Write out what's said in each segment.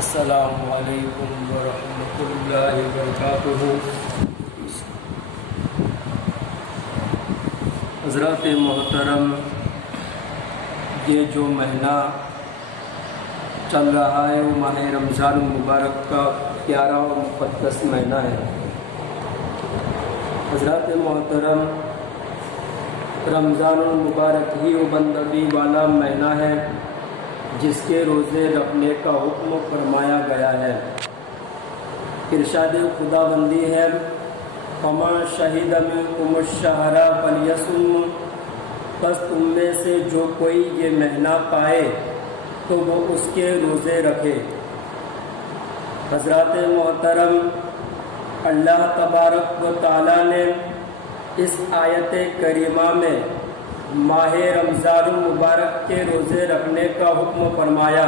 السلام علیکم ورحمۃ اللہ وبرکاتہ۔ حضرات محترم، یہ جو مہینہ چل رہا ہے وہ ماہ رمضان المبارک کا پیارا اور مقدس مہینہ ہے۔ حضرات محترم، رمضان المبارک ہی وہ بندگی والا مہینہ ہے جس کے روزے رکھنے کا حکم فرمایا گیا ہے۔ ارشاد خداوندی ہے، فَمَن شَهِدَ مِنكُمُ الشَّهْرَ فَلْيَصُمْ، بس تم میں سے جو کوئی یہ مہینہ پائے تو وہ اس کے روزے رکھے۔ حضرات محترم، اللہ تبارک و تعالیٰ نے اس آیت کریمہ میں ماہ رمضان المبارک کے روزے رکھنے کا حکم فرمایا،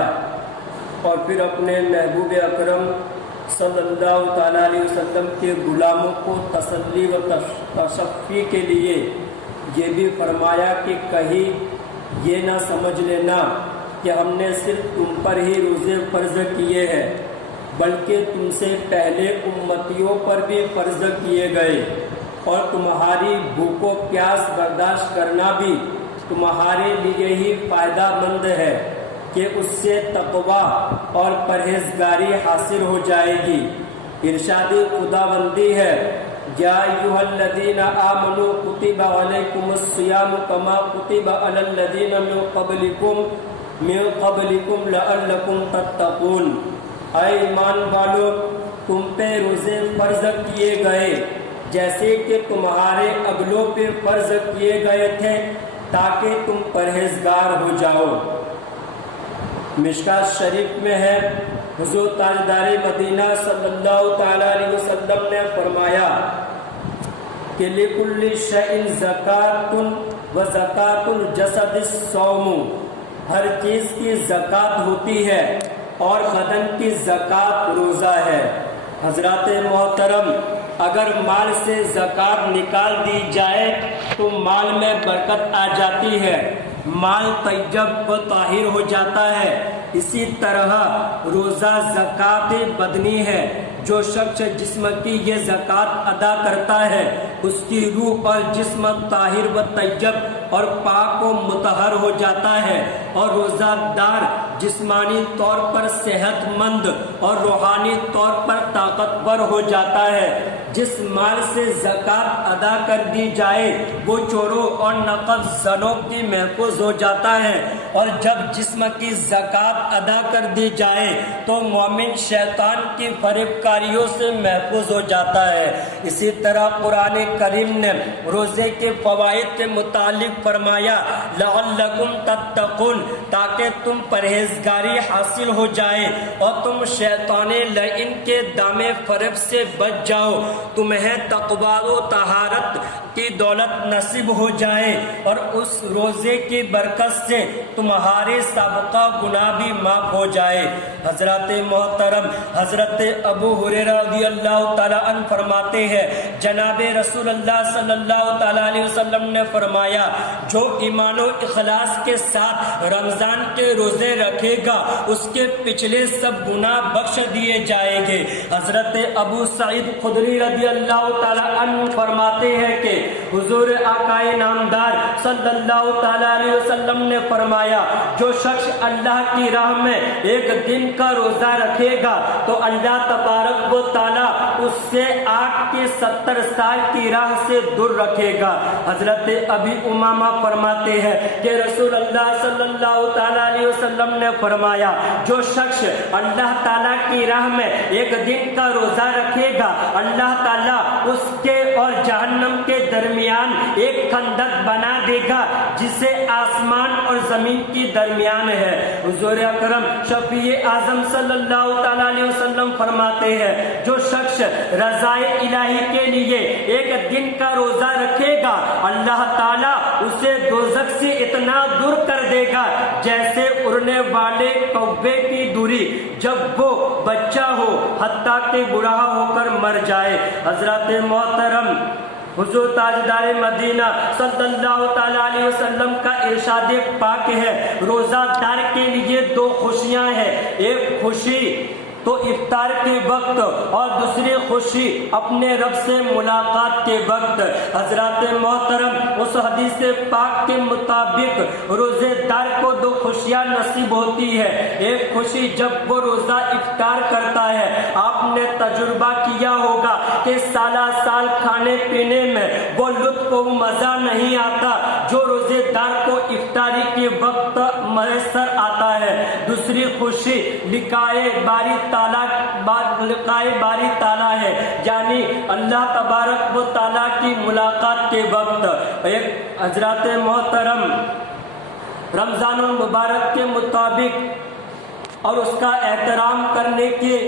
اور پھر اپنے محبوب اکرم صلی اللہ تعالیٰ علیہ وسلم کے غلاموں کو تسلی و تشفی کے لیے یہ بھی فرمایا کہ کہیں یہ نہ سمجھ لینا کہ ہم نے صرف تم پر ہی روزے فرض کیے ہیں، بلکہ تم سے پہلے امتیوں پر بھی فرض کیے گئے، اور تمہاری بھوک و پیاس برداشت کرنا بھی تمہارے لیے ہی فائدہ مند ہے کہ اس سے تقویٰ اور پرہیزگاری حاصل ہو جائے گی۔ ارشاد خداوندی ہے، یا ایھا الذین آمنوا کتب علیکم الصیام کما کتب علی الذین من قبلکم لعلکم تتقون، اے ایمان والو، تم پہ روزے فرض کیے گئے جیسے کہ تمہارے اگلوں پہ فرض کیے گئے تھے تاکہ تم پرہیزگار ہو جاؤ۔ مشکات شریف میں ہے، حضور تاجدار مدینہ صلی اللہ تعالی علیہ وسلم نے فرمایا کہ لِكُلِّ شَيْءٍ زَكَاةٌ وَزَكَاةُ الْجَسَدِ الصَّوْمُ، ہر چیز کی زکوٰۃ ہوتی ہے اور بدن کی زکوٰۃ روزہ ہے۔ حضرات محترم، اگر مال سے زکوٰۃ نکال دی جائے تو مال میں برکت آ جاتی ہے، مال طیب و طاہر ہو جاتا ہے۔ اسی طرح روزہ زکوٰۃ بدنی ہے، جو شخص جسم کی یہ زکوٰۃ ادا کرتا ہے اس کی روح اور جسم طاہر و طیب اور پاک و مطہر ہو جاتا ہے، اور روزہ دار جسمانی طور پر صحت مند اور روحانی طور پر طاقتور ہو جاتا ہے۔ جس مال سے زکوٰۃ ادا کر دی جائے وہ چوروں اور نقب زنوں کی محفوظ ہو جاتا ہے، اور جب جسم کی زکوٰۃ ادا کر دی جائے تو مومن شیطان کی فریب کاریوں سے محفوظ ہو جاتا ہے۔ اسی طرح قرآن کریم نے روزے کے فوائد کے متعلق فرمایا، لعلکم تتقون، تاکہ تم پرہیزگاری حاصل ہو جائے اور تم شیطان لعین کے دامے فریب سے بچ جاؤ، تمہیں تقویٰ و طہارت کی دولت نصیب ہو جائے، اور اس روزے کی برکت سے تمہارے سابقہ گناہ بھی معاف ہو جائے۔ حضرات محترم، حضرت ابو ہریرہ رضی اللہ تعالیٰ عنہ فرماتے ہیں، جناب رسول اللہ صلی اللہ تعالیٰ علیہ وسلم نے فرمایا، جو ایمان و اخلاص کے ساتھ رمضان کے روزے رکھے گا اس کے پچھلے سب گناہ بخش دیے جائیں گے۔ حضرت ابو سعید خدری رضی اللہ تعالیٰ عنہ فرماتے ہیں کہ حضور آقائے نامدار صلی اللہ تعالیٰ علیہ وسلم نے فرمایا، جو شخص اللہ کی راہ میں ایک دن کا روزہ رکھے گا تو اللہ تبارک و تعالیٰ اس سے آگ کے 70 سال کی راہ سے دور رکھے گا۔ حضرت ابی امامہ فرماتے ہیں کہ رسول اللہ صلی اللہ تعالیٰ علیہ وسلم نے فرمایا، جو شخص اللہ تعالیٰ کی راہ میں ایک دن کا روزہ رکھے گا اللہ تعالیٰ اس کے اور جہنم کے درمیان ایک خندق بنا دے گا جسے آسمان اور زمین کی درمیان ہے۔ حضور اکرم شفیع اعظم صلی اللہ تعالیٰ علیہ وسلم فرماتے ہیں، جو شخص رضائے الہی کے لیے ایک دن کا روزہ رکھے گا اللہ تعالیٰ اسے دوزخ سے اتنا دور کر دے گا جیسے اڑنے والے کوے کی دوری جب وہ بچہ ہو حتیٰ کہ بوڑھا ہو کر مر جائے۔ حضرات محترم، حضور تاجدار مدینہ صلی اللہ تعالیٰ علیہ وسلم کا ارشاد پاک ہے، روزہ دار کے لیے دو خوشیاں ہیں، ایک خوشی تو افطار کے وقت اور دوسری خوشی اپنے رب سے ملاقات کے وقت۔ حضرات محترم، اس حدیث پاک کے مطابق روزے دار کو دو خوشیاں نصیب ہوتی ہے۔ ایک خوشی جب وہ روزہ افطار کرتا ہے، آپ نے تجربہ کیا ہوگا کہ سالہ سال کھانے پینے میں وہ لطف و مزہ نہیں آتا جو روزے دار کو افطاری کے وقت میسر آتا ہے۔ دوسری خوشی لقائے باری تعالیٰ ہے، یعنی اللہ تبارک و تعالیٰ کی ملاقات کے وقت۔ ایک حضرات محترم، رمضان المبارک کے مطابق اور اس کا احترام کرنے کے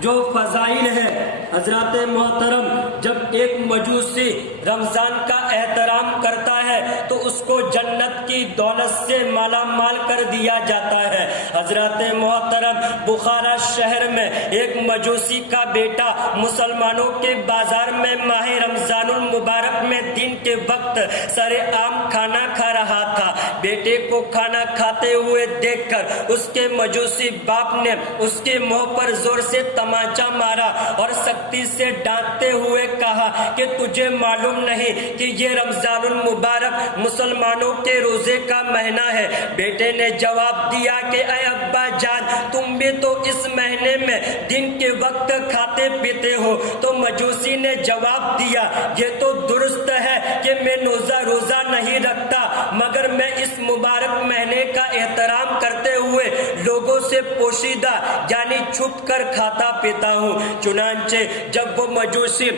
جو فضائل ہے، حضرات محترم، جب ایک مجوسی رمضان کا احترام کرتا ہے تو اس کو جنت کی دولت سے مالا مال کر دیا جاتا ہے۔ حضرات محترم، بخارا شہر میں ایک مجوسی کا بیٹا مسلمانوں کے بازار میں ماہ رمضان المبارک میں دن کے وقت سر عام کھانا کھا رہا تھا۔ بیٹے کو کھانا کھاتے ہوئے دیکھ کر اس کے مجوسی باپ نے اس کے منہ پر زور سے تماچا مارا اور سختی سے ڈانٹتے ہوئے کہا کہ تجھے معلوم نہیں کہ یہ رمضان المبارک مسلمانوں کے روزے کا مہینہ ہے؟ بیٹے نے جواب دیا کہ اے ابا جان، تم بھی تو اس مہینے میں دن کے وقت کھاتے پیتے ہو۔ تو مجوسی نے جواب دیا، یہ تو درست ہے کہ میں روزہ نہیں رکھتا، مگر میں اس مبارک مہینے کا احترام کرتے ہوئے لوگوں سے پوشیدہ یعنی چھپ کر کھاتا پیتا ہوں۔ چنانچہ جب وہ مجوسی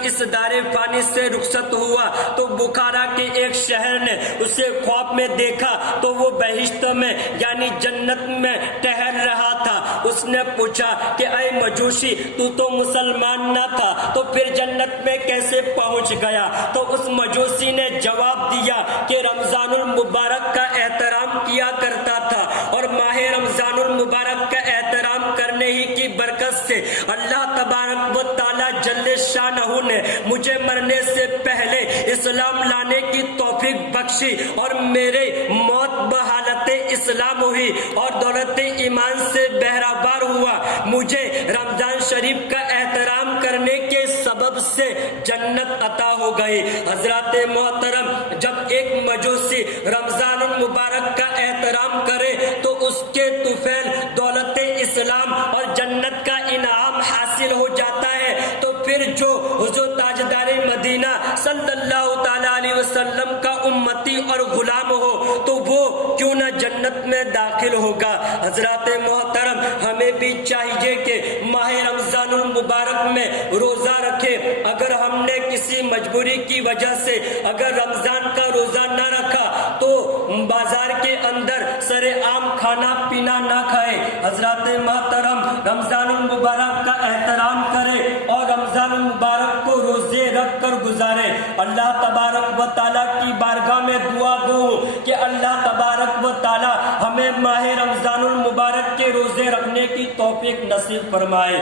اس دار فانی سے رخصت ہوا تو بخارا کے ایک شہر نے اسے خواب میں دیکھا تو وہ بہشت میں یعنی جنت میں ٹہل رہا تھا۔ اس نے پوچھا کہ اے مجوسی، تو مسلمان نہ تھا تو پھر جنت میں کیسے پہنچ گیا؟ تو اس مجوسی نے جواب دیا کہ رمضان المبارک کا احترام کیا کرتا تھا، اور ماہ رمضان المبارک کا احترام کرنے ہی کی برکت سے اللہ تبارک و تعالیٰ جل شانہ نے مجھے مرنے سے پہلے اسلام لانے کی توفیق بخشی اور میرے موت بحالت اسلام ہوئی اور دولت ایمان سے بہرابار ہوا۔ مجھے رمضان شریف کا احترام کرنے کے سبب سے جنت عطا ہو گئی۔ حضرات محترم، جب ایک مجوسی رمضان المبارک کا احترام کرے تو اس کے طفیل دولت اسلام اور جنت کا انعام حاصل ہو جاتا ہے، تو پھر جو حضور تاجدار مدینہ صلی اللہ تعالیٰ علیہ وسلم کا امتی اور غلام ہو تو وہ کیوں نہ جنت میں داخل ہوگا۔ حضرات محترم، ہمیں بھی چاہیے کہ ماہ رمضان المبارک میں روزہ رکھے۔ اگر ہم نے کسی مجبوری کی وجہ سے اگر رمضان کا روزہ نہ رکھا تو بازار کے اندر سر عام کھانا پینا نہ کھائے۔ حضرات محترم، رمضان المبارک کا احترام کرے اور رمضان المبارک کو روزے رکھ کر گزارے۔ اللہ تبارک و تعالیٰ کی بارگاہ میں دعا گو ہوں کہ اللہ تبارک و تعالیٰ ہمیں ماہ رمضان المبارک کے روزے رکھنے کی توفیق نصیب فرمائے۔